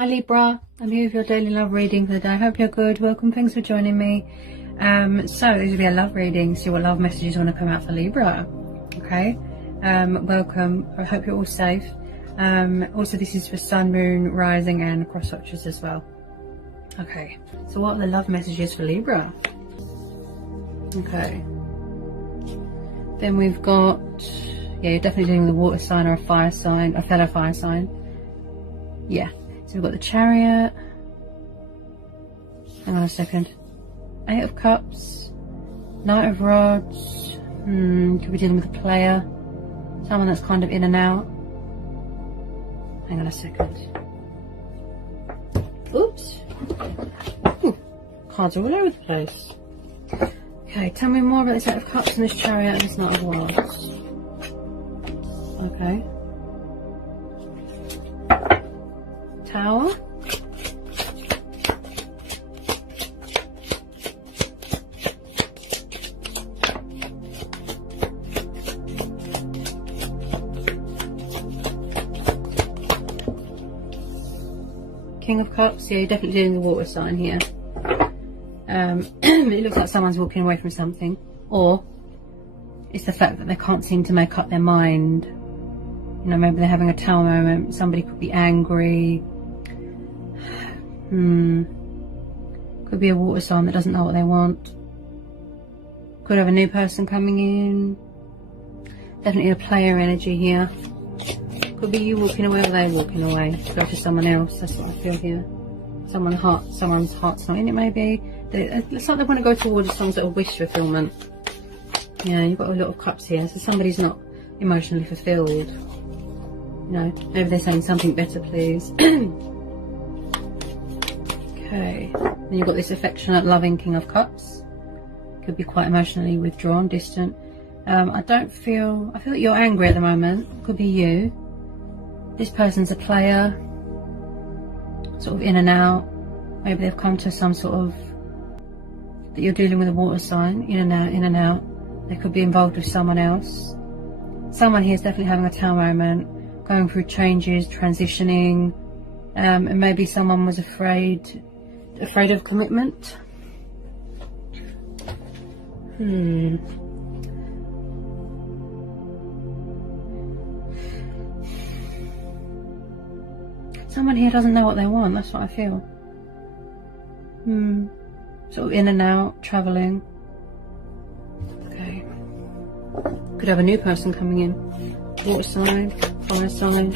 Hi Libra, I'm here with your daily love reading for the day. I hope you're good. Welcome, thanks for joining me. So this will be a love reading, see what love messages want to come out for Libra. Okay, welcome. I hope you're all safe. Also this is for sun, moon, rising and cross watchers as well. Okay, so what are the love messages for Libra? Okay, then we've got, yeah, you're definitely dealing with a water sign or a fire sign, a fellow fire sign. Yeah. So we've got the Chariot. Hang on a second. 8 of Cups. Knight of Rods. Could be dealing with a player. Someone that's kind of in and out. Hang on a second. Oops. Ooh, cards are all over the place. Okay, tell me more about this 8 of Cups and this Chariot and this Knight of Wands. Okay. Tower. King of Cups. Yeah, you're definitely doing the water sign here. It looks like someone's walking away from something, or it's the fact that they can't seem to make up their mind. You know, maybe they're having a tower moment. Somebody could be angry. Could be a water sign that doesn't know what they want. Could have a new person coming in. Definitely a player energy here. Could be you walking away or they walking away to go to someone else. That's what I feel here. Someone's heart's not in it, maybe. It's like they want to go towards some sort of wish fulfillment. Yeah, you've got a lot of cups here. So somebody's not emotionally fulfilled. You know, maybe they're saying something better, please. Okay, then you've got this affectionate, loving King of Cups. Could be quite emotionally withdrawn, distant. I feel that you're angry at the moment. Could be you. This person's a player, sort of in and out. Maybe they've come to some sort of, that you're dealing with a water sign, in and out, in and out. They could be involved with someone else. Someone here is definitely having a tower moment, going through changes, transitioning, and maybe someone was afraid of commitment. Someone here doesn't know what they want, that's what I feel. Sort of in and out, travelling. Okay. Could have a new person coming in. Water sign, fire sign.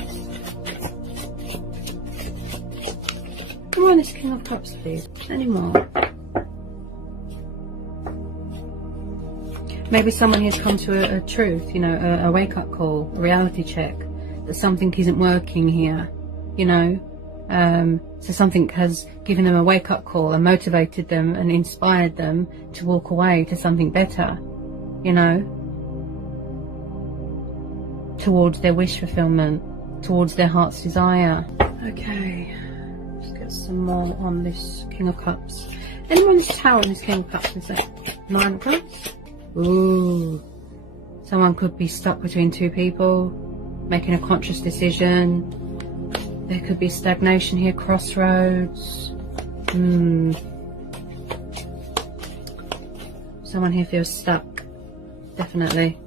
More on this King of Cups, please. Any more? Maybe someone here's come to a truth, you know, a wake-up call, a reality check, that something isn't working here, you know. So something has given them a wake-up call and motivated them and inspired them to walk away to something better, you know, towards their wish fulfillment, towards their heart's desire. Okay. Get some more on this King of Cups. Anyone on this Tower and this King of Cups is that 9 of Cups? Ooh. Someone could be stuck between two people, making a conscious decision. There could be stagnation here, crossroads. Someone here feels stuck. Definitely.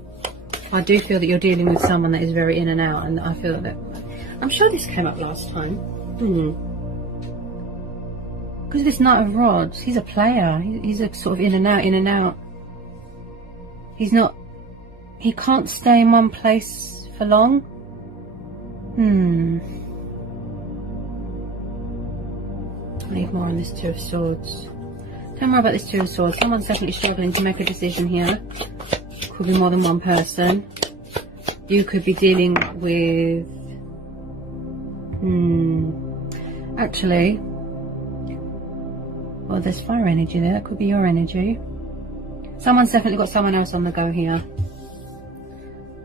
I do feel that you're dealing with someone that is very in and out, and I feel that I'm sure this came up last time. Because of this Knight of Rods, he's a player. He's a sort of in and out, in and out. He's not, he can't stay in one place for long. I'll leave more on this Two of Swords. Tell me more about this Two of Swords. Someone's definitely struggling to make a decision here. Could be more than one person. You could be dealing with, actually, well, there's fire energy there. That could be your energy. Someone's definitely got someone else on the go here.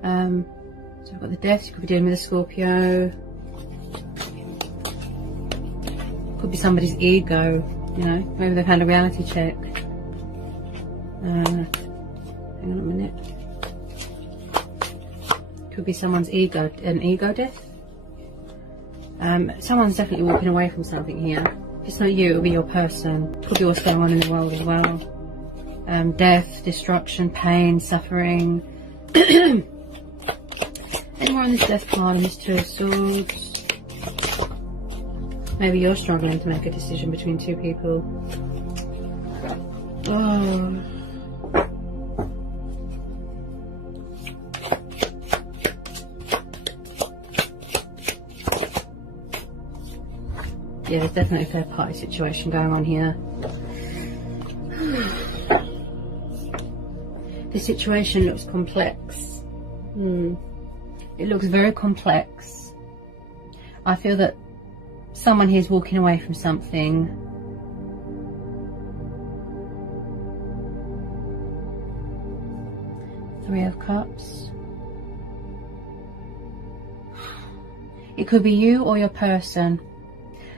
So we've got the Death. You could be dealing with a Scorpio. Could be somebody's ego. You know, maybe they've had a reality check. Hang on a minute. Could be someone's ego, an ego death. Someone's definitely walking away from something here. If it's not you, it'll be your person. Could be what's going on in the world as well. Death, destruction, pain, suffering. Any more on this death card and this Two of Swords? Maybe you're struggling to make a decision between two people. Oh. Yeah, there's definitely a third party situation going on here. This situation looks complex. It looks very complex. I feel that someone here is walking away from something. Three of Cups. It could be you or your person.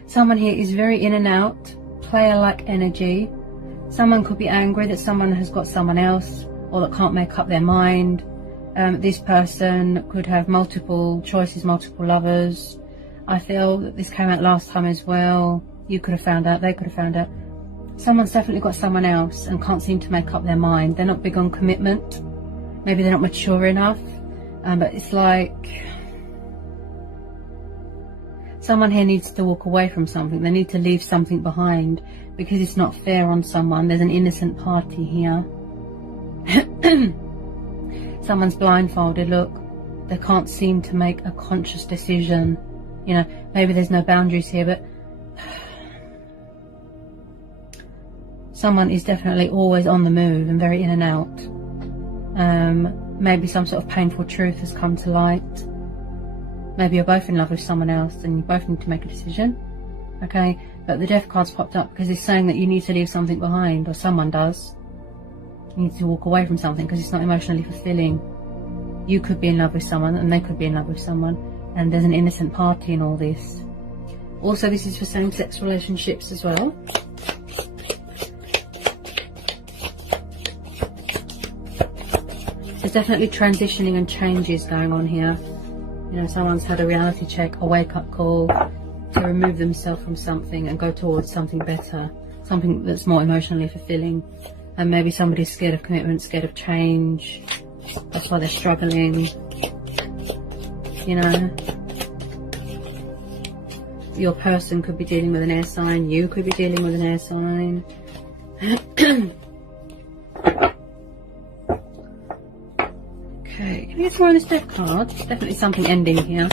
Someone here is very in and out, player-like energy. Someone could be angry that someone has got someone else, or that can't make up their mind. This person could have multiple choices, multiple lovers. I feel that this came out last time as well. You could have found out, they could have found out. Someone's definitely got someone else and can't seem to make up their mind. They're not big on commitment. Maybe they're not mature enough. But it's like someone here needs to walk away from something. They need to leave something behind because it's not fair on someone. There's an innocent party here. Someone's blindfolded, look. They can't seem to make a conscious decision. You know, maybe there's no boundaries here, but someone is definitely always on the move and very in and out. Maybe some sort of painful truth has come to light. Maybe you're both in love with someone else and you both need to make a decision. Okay, but the Death card's popped up because it's saying that you need to leave something behind, or someone does. You need to walk away from something because it's not emotionally fulfilling. You could be in love with someone and they could be in love with someone, and there's an innocent party in all this. Also, this is for same-sex relationships as well. There's definitely transitioning and changes going on here. You know, someone's had a reality check, a wake-up call to remove themselves from something and go towards something better, something that's more emotionally fulfilling. And maybe somebody's scared of commitment, scared of change. That's why they're struggling. You know, your person could be dealing with an air sign. You could be dealing with an air sign. Okay, can we get more on this Death card? Definitely something ending here.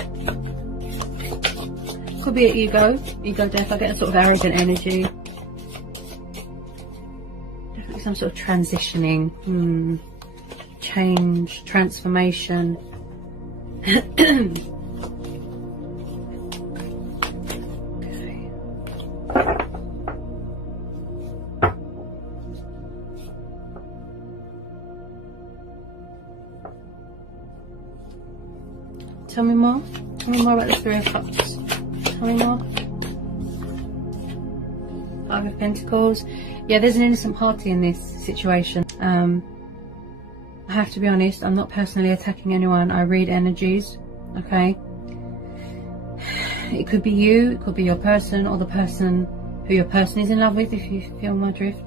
Could be an ego death. I get a sort of arrogant energy. Definitely some sort of transitioning, change, transformation. Okay. Tell me more. Tell me more about the Three of Cups. Tell me more. Five of Pentacles. Yeah, there's an innocent party in this situation. I have to be honest, I'm not personally attacking anyone. I read energies, okay? It could be you, it could be your person, or the person who your person is in love with, if you feel my drift.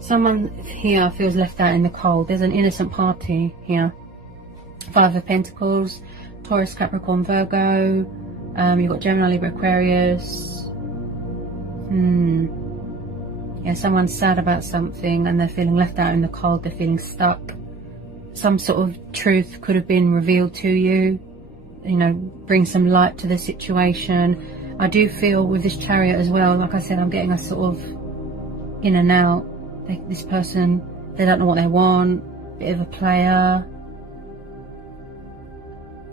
Someone here feels left out in the cold. There's an innocent party here. Five of Pentacles, Taurus, Capricorn, Virgo. You've got Gemini, Libra, Aquarius. Yeah, someone's sad about something and they're feeling left out in the cold. They're feeling stuck. Some sort of truth could have been revealed to you. You know, bring some light to the situation. I do feel with this Chariot as well, like I said, I'm getting a sort of in and out. This person, they don't know what they want. Bit of a player.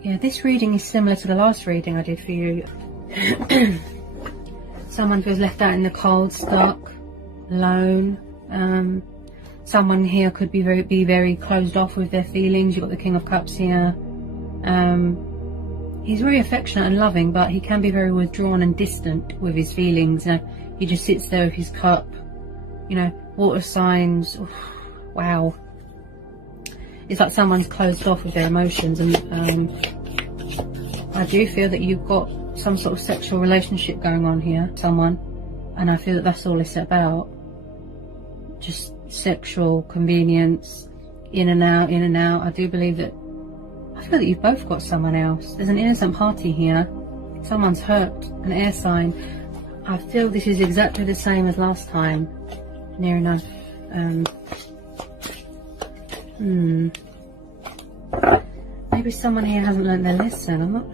Yeah, this reading is similar to the last reading I did for you. Someone feels left out in the cold, stuck, alone. Someone here could be very closed off with their feelings. You've got the King of Cups here. He's very affectionate and loving, but he can be very withdrawn and distant with his feelings. You know, he just sits there with his cup. You know, water signs. Oof, wow. It's like someone's closed off with their emotions, and I do feel that you've got some sort of sexual relationship going on here, someone, and I feel that that's all it's about. Just sexual convenience, in and out, in and out. I do believe that, I feel that you've both got someone else. There's an innocent party here. Someone's hurt, an air sign. I feel this is exactly the same as last time. Near enough. Maybe someone here hasn't learned their lesson. I'm not.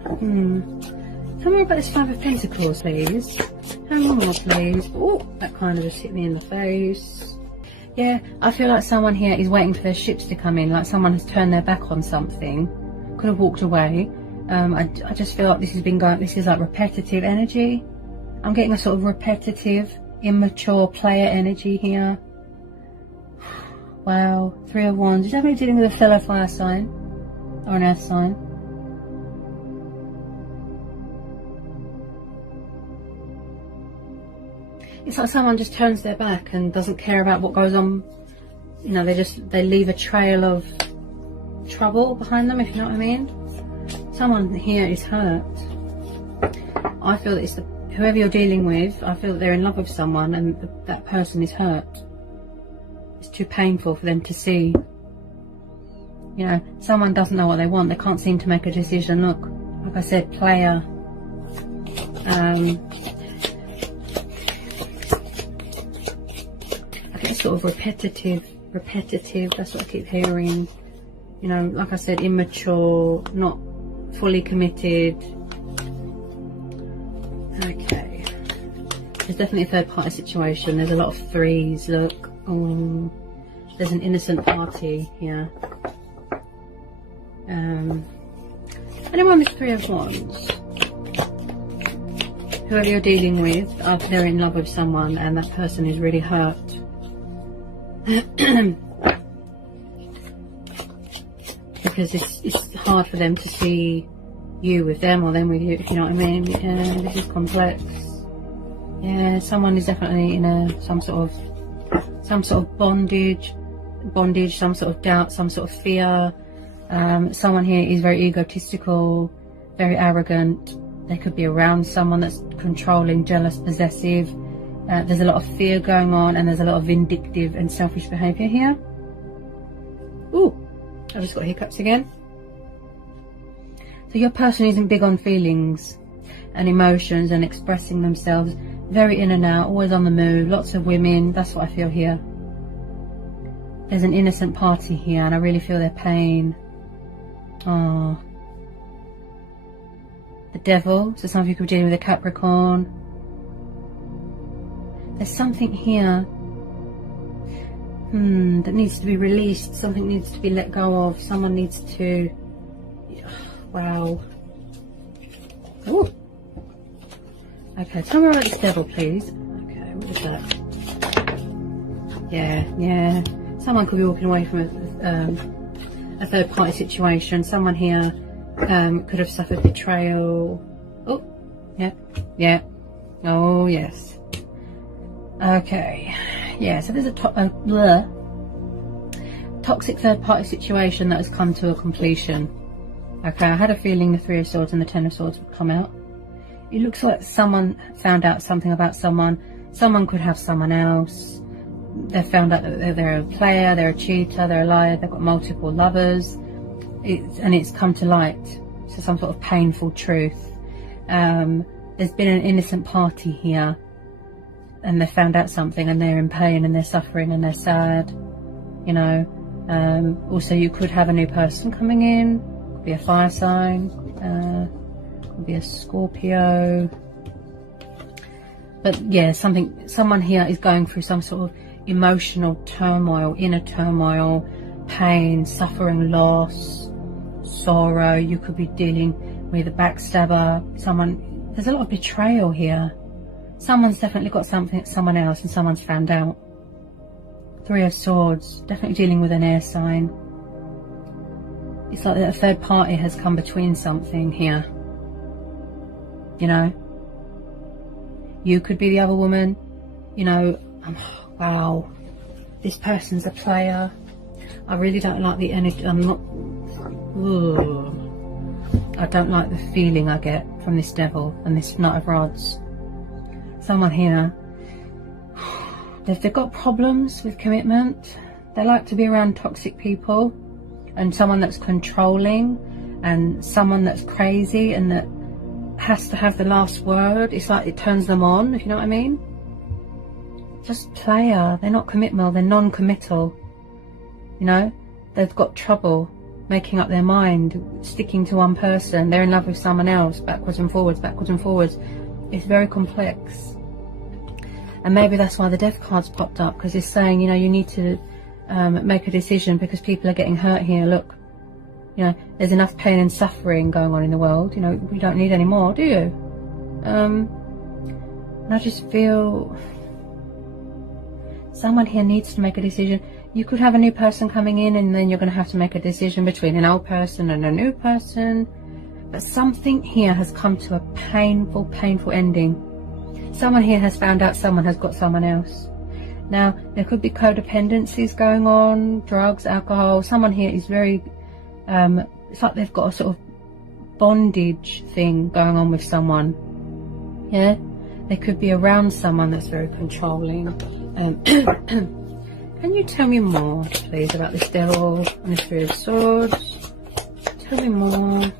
Tell me about this Five of Pentacles, please. Tell me more, please. Oh, that kind of just hit me in the face. Yeah, I feel like someone here is waiting for their ships to come in. Like someone has turned their back on something. Could have walked away. I just feel like this has been going. This is like repetitive energy. I'm getting a sort of repetitive, immature player energy here. Wow, Three of Wands. Is everybody dealing with a fellow fire sign or an earth sign? It's like someone just turns their back and doesn't care about what goes on. You know, they leave a trail of trouble behind them, if you know what I mean. Someone here is hurt. I feel that it's whoever you're dealing with, I feel that they're in love with someone and that person is hurt. It's too painful for them to see. You know, someone doesn't know what they want. They can't seem to make a decision. Look, like I said, player. I get sort of repetitive. That's what I keep hearing. You know, like I said, immature, not fully committed. Okay. There's definitely a third party situation. There's a lot of threes, look. Oh, there's an innocent party here. Anyone with Three of Wands? Whoever you're dealing with, they're in love with someone and that person is really hurt. Because it's hard for them to see you with them or them with you, if you know what I mean. Yeah, this is complex. Yeah, someone is definitely in some sort of bondage, some sort of doubt, some sort of fear. Someone here is very egotistical, very arrogant. They could be around someone that's controlling, jealous, possessive. There's a lot of fear going on and there's a lot of vindictive and selfish behaviour here. Ooh, I just got hiccups again. So your person isn't big on feelings and emotions and expressing themselves. Very in and out, always on the move, lots of women. That's what I feel here. There's an innocent party here and I really feel their pain. Oh. The Devil. So some of you could be dealing with a Capricorn. There's something here that needs to be released. Something needs to be let go of. Someone needs to... Wow. Ooh. Okay, tell me about this Devil, please. Okay, what is that? Yeah. Someone could be walking away from a third party situation. Someone here could have suffered betrayal. Oh, yeah. Oh, yes. Okay. Yeah, so there's a toxic third party situation that has come to a completion. Okay, I had a feeling the Three of Swords and the Ten of Swords would come out. It looks like someone found out something about someone. Someone could have someone else. They found out that they're a player, they're a cheater, they're a liar, they've got multiple lovers. And it's come to light. So some sort of painful truth. There's been an innocent party here. And they found out something and they're in pain and they're suffering and they're sad. You know. Also, you could have a new person coming in. Could be a fire sign. Could be a Scorpio. But yeah, someone here is going through some sort of emotional turmoil, inner turmoil, pain, suffering, loss, sorrow. You could be dealing with a backstabber. There's a lot of betrayal here. Someone's definitely got someone else and someone's found out. Three of Swords, definitely dealing with an air sign. It's like a third party has come between something here. You know, you could be the other woman. You know, wow, this person's a player. I really don't like the energy. I don't like the feeling I get from this devil and this Knight of Rods. Someone here, they've got problems with commitment. They like to be around toxic people and someone that's controlling and someone that's crazy and that has to have the last word. It's like it turns them on, if you know what I mean. Just player. They're not committal, they're non-committal. You know, they've got trouble making up their mind, sticking to one person. They're in love with someone else, backwards and forwards, backwards and forwards. It's very complex. And maybe that's why the Death card's popped up, because it's saying, you know, you need to make a decision because people are getting hurt here. Look, you know, there's enough pain and suffering going on in the world. You know, we don't need any more, do you? And I just feel someone here needs to make a decision. You could have a new person coming in and then you're going to have to make a decision between an old person and a new person. But something here has come to a painful, painful ending. Someone here has found out someone has got someone else. Now, there could be codependencies going on, drugs, alcohol. Someone here is very, it's like they've got a sort of bondage thing going on with someone. Yeah? They could be around someone that's very controlling. Can you tell me more, please, about this devil and the Three of Swords? Tell me more.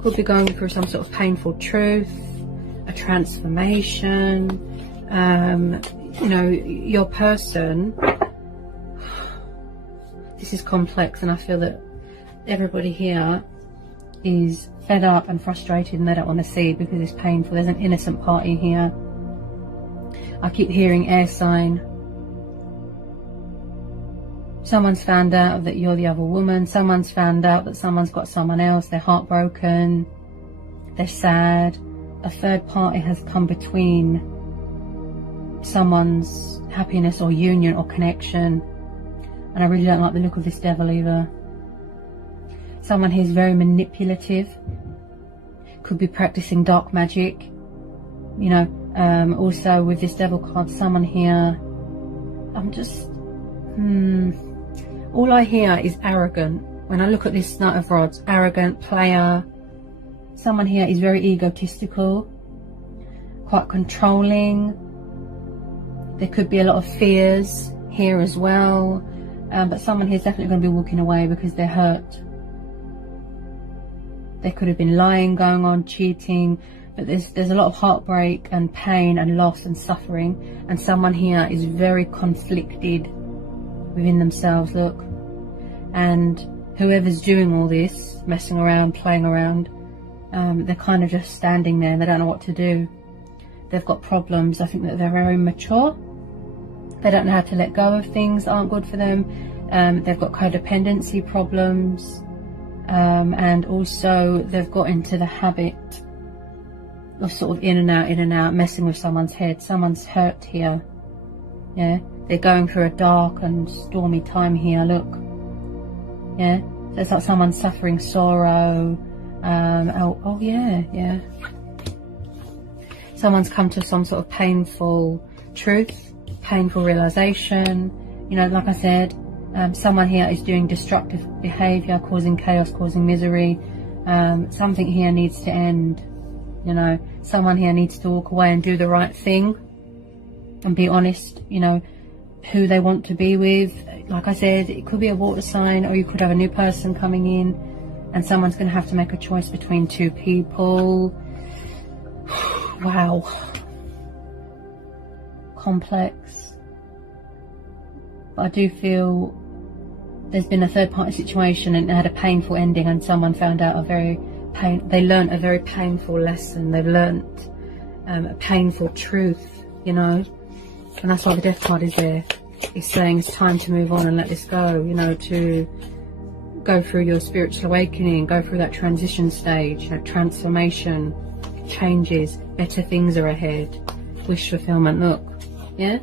Could be going through some sort of painful truth, a transformation. You know, your person. This is complex, and I feel that everybody here is fed up and frustrated, and they don't want to see it because it's painful. There's an innocent party here. I keep hearing air sign. Someone's found out that you're the other woman. Someone's found out that someone's got someone else. They're heartbroken. They're sad. A third party has come between someone's happiness or union or connection. And I really don't like the look of this devil either. Someone here is very manipulative. Could be practicing dark magic. You know, also with this devil card, someone here, I'm just, all I hear is arrogant. When I look at this Knight of Rods, arrogant, player. Someone here is very egotistical, quite controlling. There could be a lot of fears here as well. But someone here is definitely going to be walking away because they're hurt. There could have been lying going on, cheating. But there's a lot of heartbreak and pain and loss and suffering. And someone here is very conflicted within themselves, look. And whoever's doing all this, messing around, playing around, they're kind of just standing there. They don't know what to do. They've got problems. I think that they're very immature. They don't know how to let go of things that aren't good for them. They've got codependency problems. And also they've got into the habit of sort of in and out, messing with someone's head. Someone's hurt here. Yeah, they're going through a dark and stormy time here, look. Yeah, so it's like someone's suffering sorrow. Oh yeah. Someone's come to some sort of painful truth, painful realization. You know, like I said, someone here is doing destructive behavior, causing chaos, causing misery. Something here needs to end. You know, someone here needs to walk away and do the right thing and be honest, you know, who they want to be with. Like I said, it could be a water sign, or you could have a new person coming in and someone's going to have to make a choice between two people. Wow. Complex. But I do feel there's been a third party situation and it had a painful ending, and someone found out they learned a very painful lesson. They've learnt a painful truth, you know, and that's why the Death card is there. It's saying it's time to move on and let this go, you know, to go through your spiritual awakening, go through that transition stage, that transformation, changes, better things are ahead, wish fulfillment, look, yeah?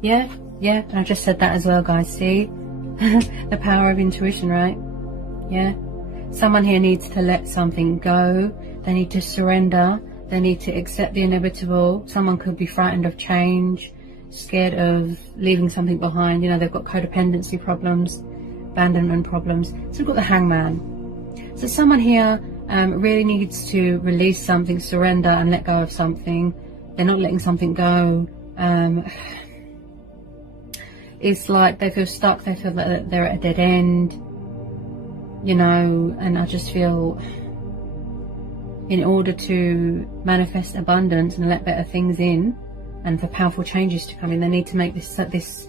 Yeah, yeah, I just said that as well, guys. See? The power of intuition, right? Yeah. Someone here needs to let something go. They need to surrender. They need to accept the inevitable. Someone could be frightened of change, scared of leaving something behind. You know, they've got codependency problems, abandonment problems. So we've got the Hangman. So someone here really needs to release something, surrender and let go of something. They're not letting something go. It's like they feel stuck. They feel that they're at a dead end, you know. And I just feel, in order to manifest abundance and let better things in, and for powerful changes to come in, they need to make this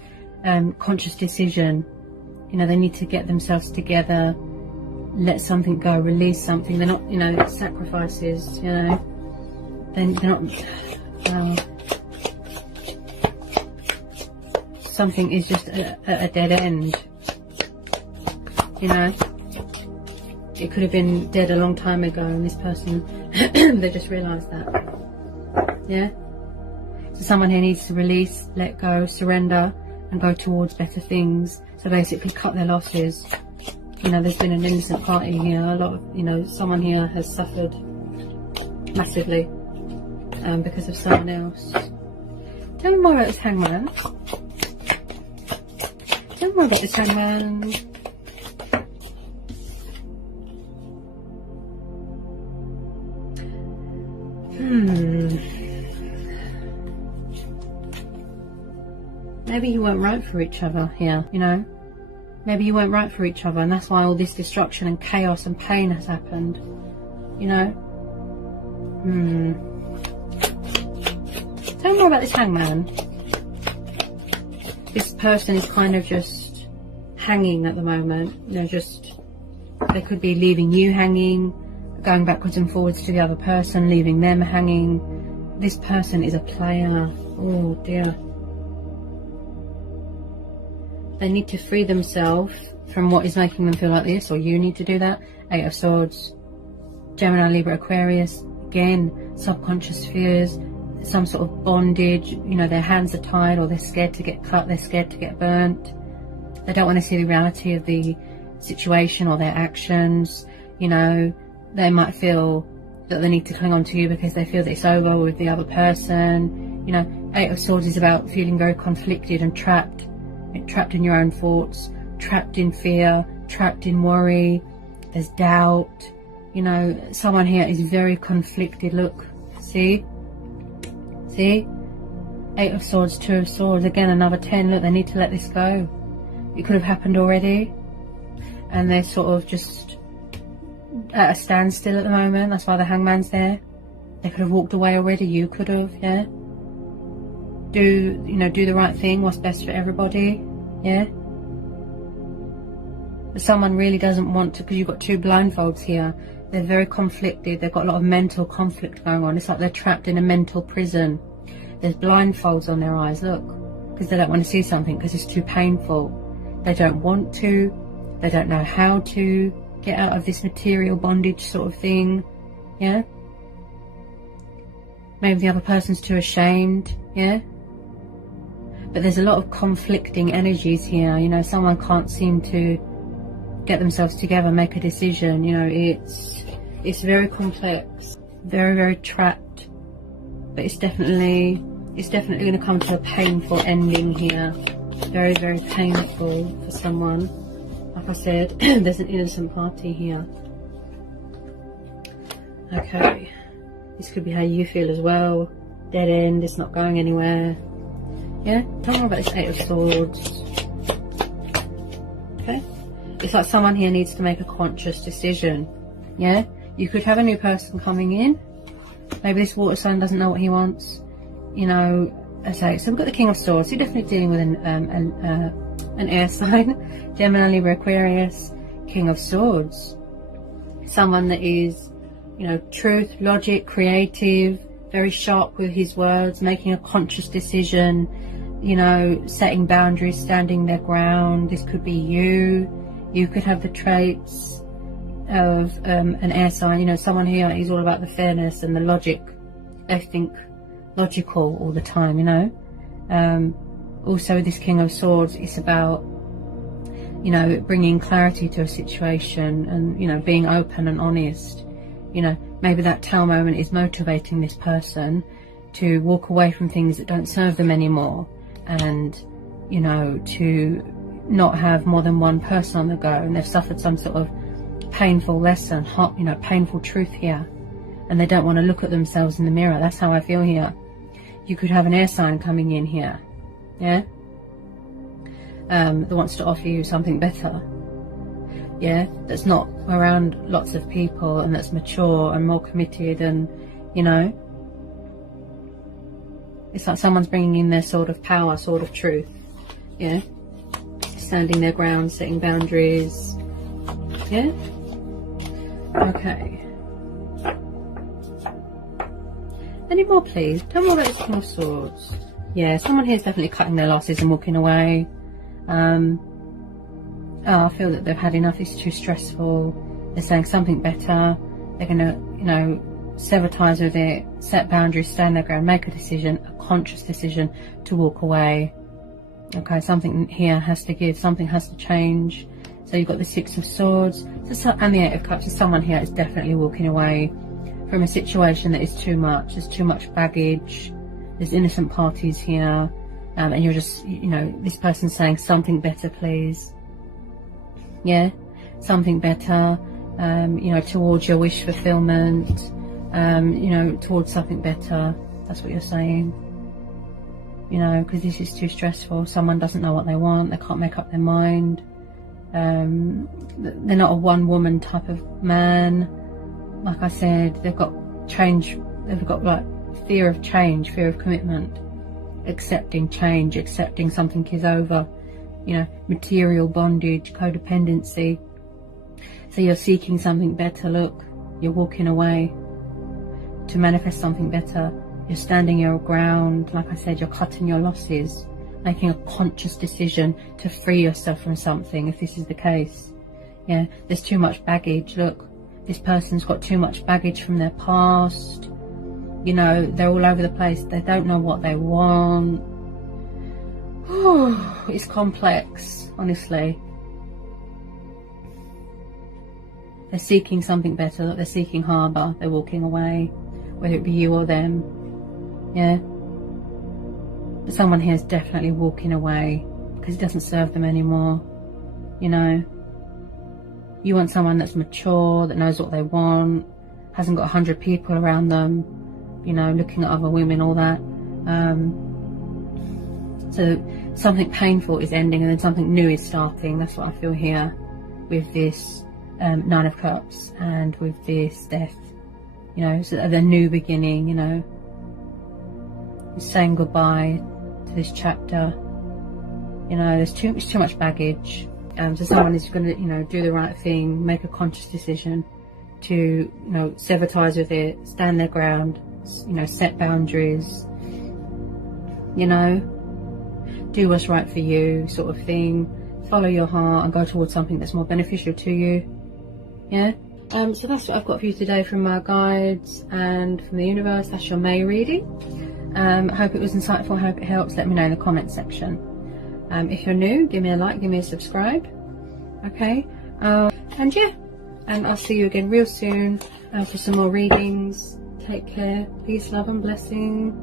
conscious decision. You know, they need to get themselves together, let something go, release something. They're not, you know, sacrifices. You know, they're not. Something is just a dead end. You know, it could have been dead a long time ago, and this person, they just realised that. Yeah. So someone here needs to release, let go, surrender, and go towards better things. So basically, cut their losses. You know, there's been an innocent party here. A lot of, you know, someone here has suffered massively because of someone else. Tell me more about this Hangman. Tell me more about this Hangman. Maybe you weren't right for each other here, you know. Maybe you weren't right for each other, and that's why all this destruction and chaos and pain has happened, you know. Tell me more about this Hangman. This person is kind of just hanging at the moment, you know, just, they could be leaving you hanging, going backwards and forwards to the other person, leaving them hanging. This person is a player. Oh dear. They need to free themselves from what is making them feel like this, or you need to do that. 8 of Swords, Gemini, Libra, Aquarius. Again, subconscious fears, some sort of bondage. You know, their hands are tied, or they're scared to get cut, they're scared to get burnt. They don't want to see the reality of the situation or their actions. You know, they might feel that they need to cling on to you because they feel that it's over with the other person. You know, 8 of Swords is about feeling very conflicted and trapped in your own thoughts, trapped in fear, trapped in worry. There's doubt. You know, someone here is very conflicted. Look, see, 8 of Swords, 2 of Swords, again another 10. Look, they need to let this go. It could have happened already, and they're sort of just at a standstill at the moment. That's why the Hangman's there. They could have walked away already. You could have, yeah. Do the right thing, what's best for everybody, yeah. But someone really doesn't want to, because you've got 2 blindfolds here. They're very conflicted. They've got a lot of mental conflict going on. It's like they're trapped in a mental prison. There's blindfolds on their eyes, look, because they don't want to see something because it's too painful. They don't want to. They don't know how to get out of this material bondage sort of thing, yeah. Maybe the other person's too ashamed, yeah. But there's a lot of conflicting energies here. You know, someone can't seem to get themselves together, make a decision. You know, it's very complex, very, very trapped. But it's definitely going to come to a painful ending here. Very, very painful for someone. Like I said, there's an innocent party here. Okay, this could be how you feel as well. Dead end. It's not going anywhere. Yeah, tell me about this 8 of Swords. Okay, it's like someone here needs to make a conscious decision. Yeah, you could have a new person coming in. Maybe this water sign doesn't know what he wants. You know, so we've got the King of Swords. You're definitely dealing with an air sign. Gemini, Libra, Aquarius. King of Swords. Someone that is, you know, truth, logic, creative, very sharp with his words, making a conscious decision, you know, setting boundaries, standing their ground. This could be you. You could have the traits of an air sign. You know, someone here is all about the fairness and the logic. They think logical all the time, you know. Also, this King of Swords is about, you know, bringing clarity to a situation and, you know, being open and honest. You know, maybe that Tower moment is motivating this person to walk away from things that don't serve them anymore, and, you know, to not have more than one person on the go, and they've suffered some sort of painful lesson, you know, painful truth here, and they don't want to look at themselves in the mirror. That's how I feel here. You could have an air sign coming in here, yeah, that wants to offer you something better, yeah, that's not around lots of people, and that's mature and more committed, and, you know, it's like someone's bringing in their sword of power, sword of truth, yeah, standing their ground, setting boundaries, yeah. Okay, any more please? Tell me about this King of Swords. Yeah, someone here is definitely cutting their losses and walking away. Oh, I feel that they've had enough. It's too stressful. They're saying something better. They're gonna, you know, sever ties with it, set boundaries, stand their ground, make a decision, a conscious decision to walk away. Okay, something here has to give, something has to change. So you've got the Six of Swords and the Eight of Cups. So someone here is definitely walking away from a situation that is too much. There's too much baggage. There's innocent parties here. And you're just, you know, this person's saying something better, please. Yeah, something better, you know, towards your wish fulfillment, you know, towards something better. That's what you're saying. You know, because this is too stressful. Someone doesn't know what they want. They can't make up their mind. They're not a one-woman type of man. Like I said, they've got change. They've got like fear of change, fear of commitment, accepting change, accepting something is over. You know, material bondage, codependency. So you're seeking something better. Look, you're walking away to manifest something better. You're standing your ground. Like I said, you're cutting your losses, making a conscious decision to free yourself from something, if this is the case. Yeah, there's too much baggage. Look, this person's got too much baggage from their past. You know, they're all over the place. They don't know what they want. Oh, it's complex, honestly. They're seeking something better. They're seeking harbour. They're walking away, whether it be you or them. Yeah. But someone here is definitely walking away because it doesn't serve them anymore. You know, you want someone that's mature, that knows what they want, hasn't got 100 people around them, you know, looking at other women, all that. So something painful is ending and then something new is starting. That's what I feel here with this Nine of Cups and with this Death. You know, so the new beginning, you know, saying goodbye to this chapter. You know, there's too much baggage. So someone is going to, you know, do the right thing, make a conscious decision to, you know, sever ties with it, stand their ground, you know, set boundaries, you know, do what's right for you, sort of thing. Follow your heart and go towards something that's more beneficial to you. Yeah. So that's what I've got for you today from my guides and from the universe. That's your May reading. I hope it was insightful. I hope it helps. Let me know in the comment section. If you're new, give me a like, give me a subscribe. Okay. And yeah, and I'll see you again real soon for some more readings. Take care. Peace, love and blessing.